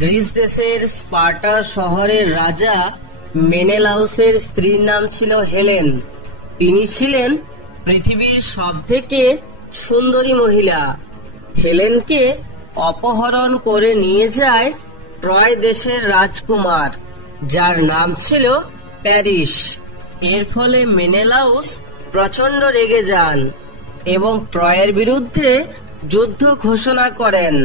Greece দেশের Sparta শহরের রাজা মেনেলাউসের স্ত্রীর নাম ছিল হেলেন। তিনি ছিলেন পৃথিবীর সবথেকে সুন্দরী মহিলা। হেলেনকে অপহরণ করে নিয়ে যায় ট্রয় দেশের রাজকুমার, যার নাম ছিল প্যারিস। এর ফলে মেনেলাউস প্রচন্ড রেগে যান এবং ট্রয়ের বিরুদ্ধে যুদ্ধ ঘোষণা করেন।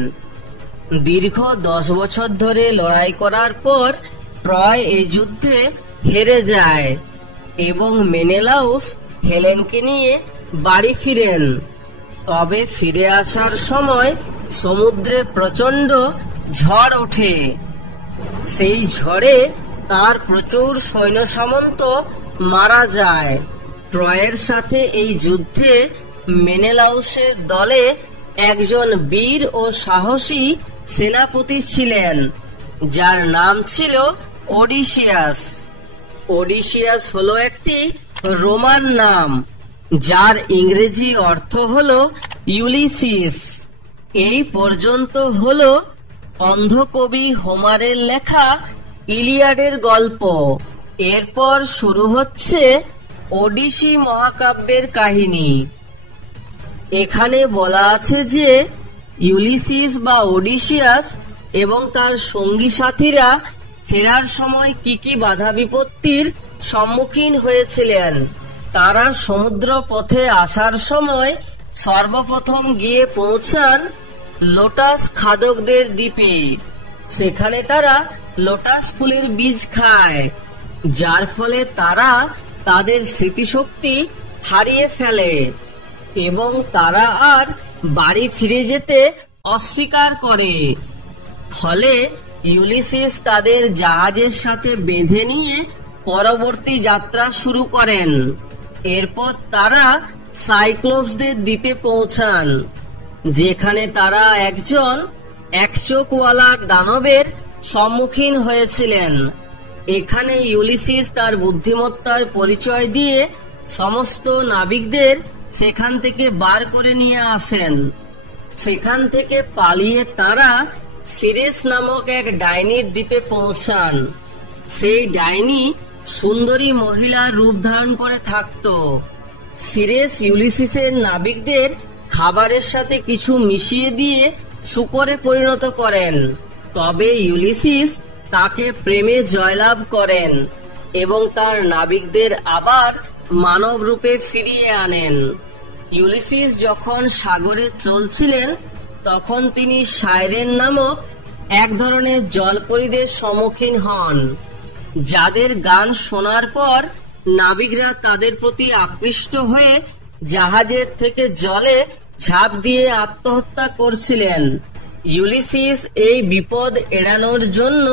দীর্ঘ 10 বছর ধরে লড়াই করার পর ট্রয় এই যুদ্ধে হেরে যায় এবং মেনেলাউস হেলেনকে নিয়ে বাড়ি ফিরেন। তবে ফিরে আসার সময় সমুদ্রে প্রচন্ড ঝড় ওঠে। সেই ঝড়ে তার প্রচুর সৈন্য সামন্ত মারা যায়। ট্রয়ের সাথে এই যুদ্ধে মেনেলাউসের দলে একজন বীর ও সাহসী সেনাপতি ছিলেন, যার নাম ছিল ওডিসিয়াস। ওডিসিয়াস হলো একটি রোমান নাম, যার ইংরেজি অর্থ হলো ইউলিসিস। এই পর্যন্ত হলো অন্ধকবি হোমারের লেখা ইলিয়াডের গল্প। এরপর শুরু হচ্ছে ওডিসি মহাকাব্যের কাহিনী। এখানে বলা আছে যে ইউলিসিস বা ওডিসিয়াস এবং তার সঙ্গী সাথীরা ফেরার সময় কি কি বাধা বিপত্তির সম্মুখীন হয়েছিলেন। তারা সমুদ্র পথে আসার সময় সর্বপ্রথম গিয়ে পৌঁছান লোটাস খাদকদের দ্বীপে। সেখানে তারা লোটাস ফুলের বীজ খায়, যার ফলে তারা তাদের স্মৃতিশক্তি হারিয়ে ফেলে এবং তারা আর বাড়ি ফিরে যেতে অস্বীকার করে। ফলে ইউলিসিস তাদের জাহাজের সাথে বেঁধে নিয়ে পরবর্তী যাত্রা শুরু করেন। এরপর তারা সাইক্লোপসদের দ্বীপে পৌঁছান, যেখানে তারা একজন একচোখওয়ালা দানবের সম্মুখীন হয়েছিলেন। এখানে ইউলিসিস তার বুদ্ধিমত্তার পরিচয় দিয়ে সমস্ত নাবিকদের সেখান থেকে বার করে নিয়ে আসেন। সেখান থেকে পালিয়ে তারা সিরেস নামক এক ডাইনির দ্বীপে পৌঁছান। সেই ডাইনি সুন্দরী মহিলার রূপ ধারণ করে থাকত। সিরেস ইউলিসিসের নাবিকদের খাবারের সাথে কিছু মিশিয়ে দিয়ে শূকরে পরিণত করেন। তবে ইউলিসিস তাকে প্রেমে জয়লাভ করেন এবং তার নাবিকদের আবার মানব রূপে ফিরিয়ে আনেন। ইউলিসিস যখন সাগরে চলছিলেন, তখন তিনি সাইরেন নামক এক ধরনের জলপরীদের সম্মুখীন হন, যাদের গান শোনার পর নাবিকরা তাদের প্রতি আকৃষ্ট হয়ে জাহাজের থেকে জলে ঝাঁপ দিয়ে আত্মহত্যা করছিলেন। ইউলিসিস এই বিপদ এড়ানোর জন্য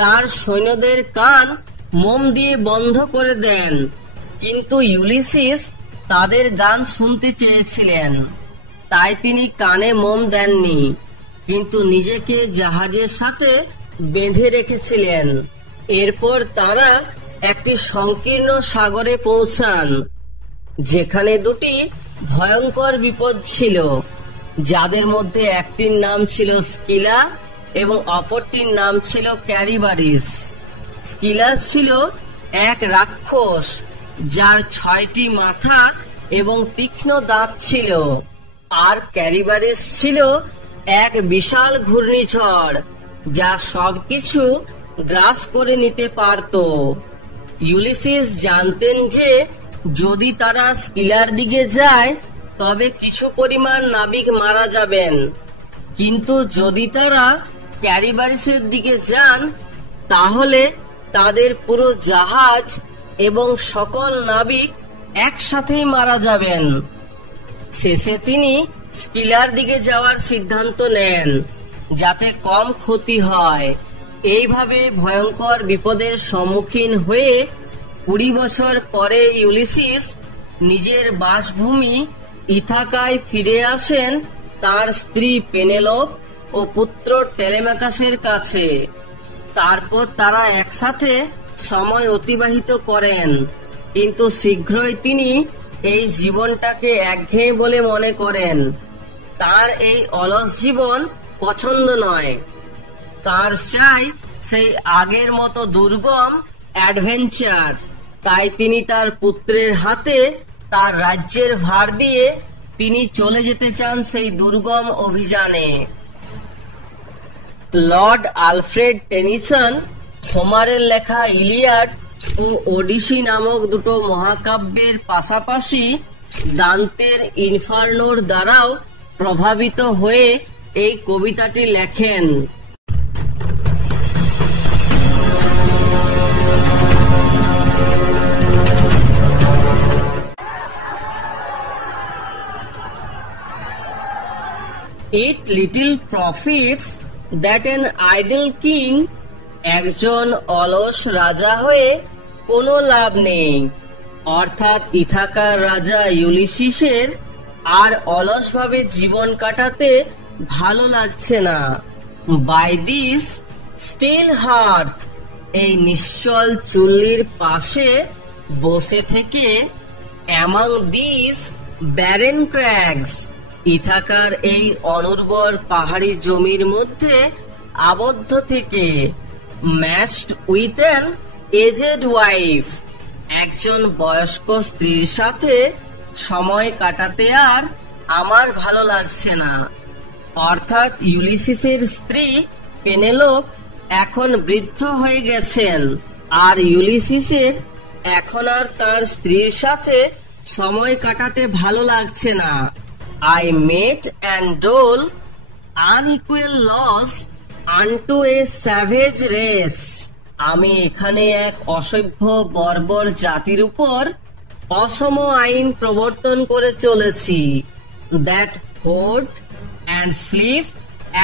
তার সৈন্যদের কান মোম দিয়ে বন্ধ করে দেন, কিন্তু ইউলিসিস তাদের গান শুনতে চেয়েছিলেন, তাই তিনি কানে মোম দেননি, কিন্তু নিজেকে জাহাজের সাথে বেঁধে রেখেছিলেন। এরপর তারা একটি সংকীর্ণ সাগরে পৌঁছান, যেখানে দুটি ভয়ঙ্কর বিপদ ছিল, যাদের মধ্যে একটির নাম ছিল স্কিলা এবং অপরটির নাম ছিল ক্যারিবারিস। স্কিলা ছিল এক রাক্ষস, যার 6টি মাথা এবং তীক্ষ্ণ দাঁত ছিল, আর ক্যারিবারিস ছিল এক বিশাল ঘূর্ণিঝড়, যা সবকিছু গ্রাস করে নিতে পারত। ইউলিসিস জানতেন যে যদি তারা স্কিলার দিকে যায় তবে কিছু পরিমাণ নাবিক মারা যাবেন, কিন্তু যদি তারা ক্যারিবারিসের দিকে যান তাহলে তাদের পুরো জাহাজ এবং সকল নাবিক একসাথেই মারা যাবেন। শেষে তিনি স্কিলার দিকে যাওয়ার সিদ্ধান্ত নেন, যাতে কম ক্ষতি হয়। এইভাবে ভয়ঙ্কর বিপদের সম্মুখীন হয়ে 20 বছর পরে ইউলিসিস নিজের বাসভূমি ইথাকায় ফিরে আসেন তার স্ত্রী পেনেলোপ ও পুত্র টেলেমাকাসের কাছে। তারপর তারা একসাথে সময় অতিবাহিত করেন, কিন্তু শীঘ্রই তিনি এই জীবনটাকে একঘেয়ে বলে মনে করেন। তার এই অলস জীবন পছন্দ নয়। তার চাই সেই আগের মতো দুর্গম অ্যাডভেঞ্চার। তাই তিনি তার পুত্রের হাতে তার রাজ্যের ভার দিয়ে তিনি চলে যেতে চান সেই দুর্গম অভিযানে। লর্ড আলফ্রেড টেনিসন হোমারের লেখা ইলিয়াড ও ওডিসি নামক দুটো মহাকাব্যের পাশাপাশি দান্তের ইনফার্নোর দ্বারাও প্রভাবিত হয়ে এই কবিতাটি লেখেন। It little profits that an idle king, একজন অলস রাজা হয়ে কোনো লাভ নেই। অর্থাৎ ইথাকার রাজা ইউলিসিসের আর অলসভাবে জীবন কাটাতে ভালো লাগছে না। বাই দিস স্টিল হার্থ, এই নিশ্চল চুল্লির পাশে বসে থেকে, অ্যামং দিস ব্যারেন ক্র্যাগস, ইথাকার এই অনুর্বর পাহাড়ি জমির মধ্যে আবদ্ধ থেকে, matched with an aged wife, একজন বয়স্ক স্ত্রীর সাথে সময় কাটাতে আর আমার ভালো লাগছে না। অর্থাৎ ইউলিসিসের স্ত্রী পেনেলোপ এখন বৃদ্ধ হয়ে গেছেন, আর ইউলিসিসের এখন আর তার স্ত্রীর সাথে সময় কাটাতে ভালো লাগছে না। I met and dole unequal loss unto a savage race, আমি এখানে এক অসভ্য বর্বর জাতির উপর অসম আইন প্রবর্তন করে চলেছি। That hoard and sleep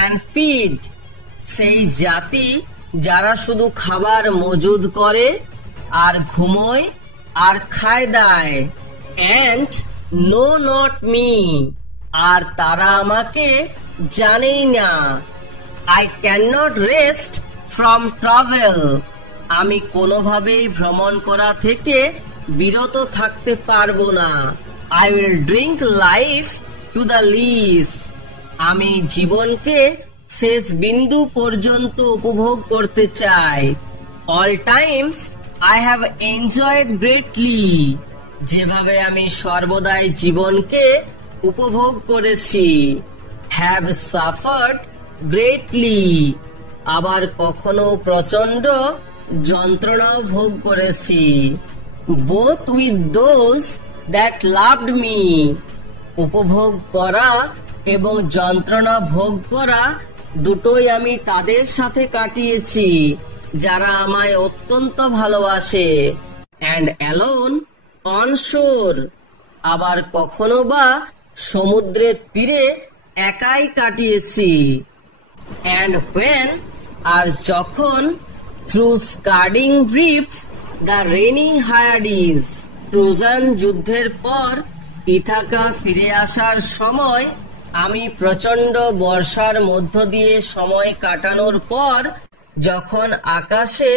and feed, সেই জাতি যারা শুধু খাবার মজুদ করে আর ঘুমোয় আর খায় দায়। And know not me, আর তারা আমাকে জানেই না। I cannot rest from travel, আমি কোনোভাবেই ভ্রমণ করা থেকে বিরত থাকতে পারবো না। I will drink life to the lees, আমি জীবনকে শেষ বিন্দু পর্যন্ত উপভোগ করতে চাই। All times I have enjoyed greatly, যেভাবে আমি সর্বদাই জীবনকে উপভোগ করেছি। হ্যাভ সাফার্ড গ্রেটলি, আবার কখনো প্রচন্ড যন্ত্রণাও ভোগ করেছি। Both with those that loved me, উপভোগ করা এবং যন্ত্রণা ভোগ করা দুটোই আমি তাদের সাথে কাটিয়েছি যারা আমায় অত্যন্ত ভালোবাসে। অ্যান্ড অ্যালোন অন শোর, আবার কখনো বা সমুদ্রের তীরে একাই কাটিয়েছি। অ্যান্ড হোয়েন, আর যখন, through scudding drifts the rainy Hyades, Trojan যুদ্ধের পর ইথাকা ফিরে আসার সময় আমি প্রচন্ড বর্ষার মধ্য দিয়ে সময় কাটানোর পর যখন আকাশে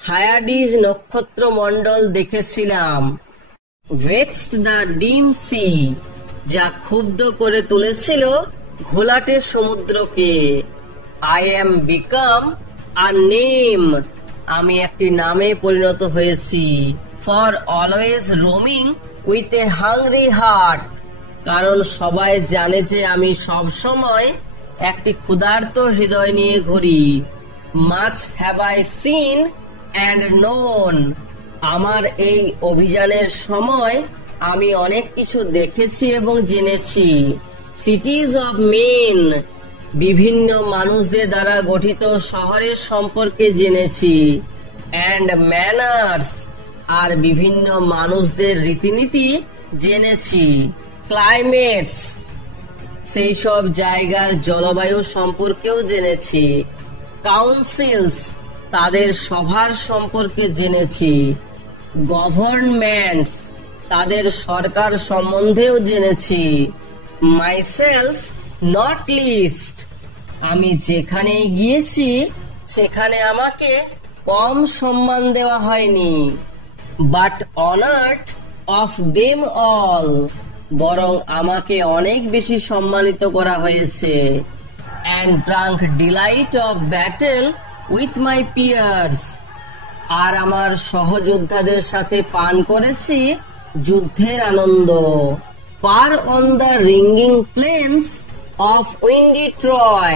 হায়াডিজ নক্ষত্র মণ্ডল দেখেছিলাম। ভেক্সড দ্য ডিম সি, যা ক্ষুব্ধ করে তুলেছিল ঘোলাটে সমুদ্রকে। I am become a name, আমি একটি নামে পরিণত হয়েছি। For always roaming with a hungry heart, কারণ সবাই জানে যে আমি সব সময় একটি ক্ষুধার্ত হৃদয় নিয়ে ঘুরি। Much have I seen and known, আমার এই অভিযানের সময় আমি অনেক কিছু দেখেছি এবং জেনেছি। সিটিজ অব মেন, বিভিন্ন মানুষদের দ্বারা গঠিত শহরের সম্পর্কে জেনেছি। অ্যান্ড ম্যানার্স, আর বিভিন্ন মানুষদের রীতিনীতি জেনেছি। ক্লাইমেটস, সেই সব জায়গার জলবায়ু সম্পর্কেও জেনেছি। কাউন্সিলস, তাদের সভার সম্পর্কে জেনেছি। গভর্নমেন্টস, তাদের সরকার সম্বন্ধেও জেনেছি। মাইসেলফ নট লিস্ট, আমি যেখানে গিয়েছি সেখানে আমাকে কম সম্মান দেওয়া হয়নি। But honoured of them all, বরং আমাকে অনেক বেশি সম্মানিত করা হয়েছে। and drank delight of battle with my peers. আর আমার সহযোদ্ধাদের সাথে পান করেছি যুদ্ধের আনন্দ। Far on the ringing plains of windy Troy.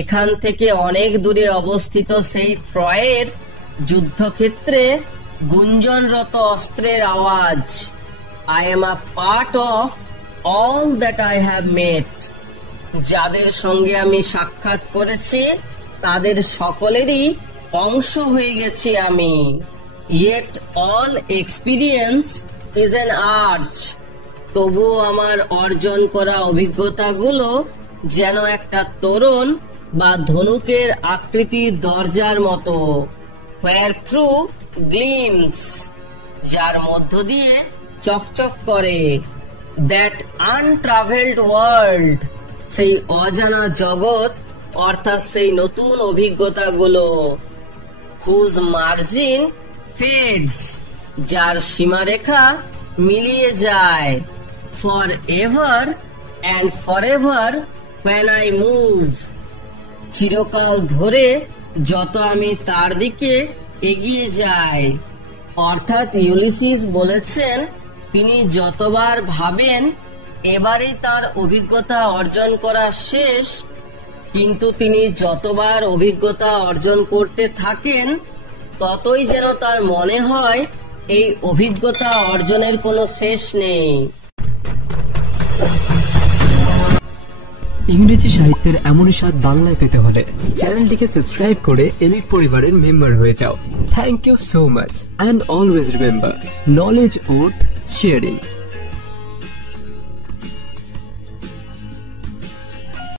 এখান থেকে অনেক দূরে অবস্থিত সেই ট্রয়ের যুদ্ধক্ষেত্রে গুঞ্জনরত অস্ত্রের আওয়াজ। I am a part of all that I have met. যাদের সঙ্গে আমি সাক্ষাৎ করেছি তাদের সকলেরই অংশ হয়ে গেছি আমি। Yet all experience is an arch. তবুও আমার অর্জন করা অভিজ্ঞতাগুলো যেন একটা তোরণ বা ধনুকের আকৃতির দরজার মতো। Where through gleams, যার মধ্য দিয়ে চকচক করে। That untraveled world, সেই অজানা জগৎ অর্থাৎ সেই নতুন অভিজ্ঞতাগুলো। Whose margin fades, যার সীমারেখা মিলিয়ে যায়। Forever and forever when I move, চিরকাল ধরে যত আমি তার দিকে এগিয়ে যাই। অর্থাৎ ইউলিসিস বলেছেন তিনি যতবার ভাবেন এবারে তার অভিজ্ঞতা অর্জন করা শেষ, কিন্তু তিনি যতবার অভিজ্ঞতা অর্জন করতে থাকেন ততই যেন তার মনে হয় এই অভিজ্ঞতা অর্জনের কোনো শেষ নেই। ইংরেজি সাহিত্যের এমনই স্বাদ বাংলায় পেতে হলে চ্যানেলটিকে সাবস্ক্রাইব করে এলিট পরিবারের মেম্বার হয়ে যাও। Thank you so much and always remember, knowledge worth sharing.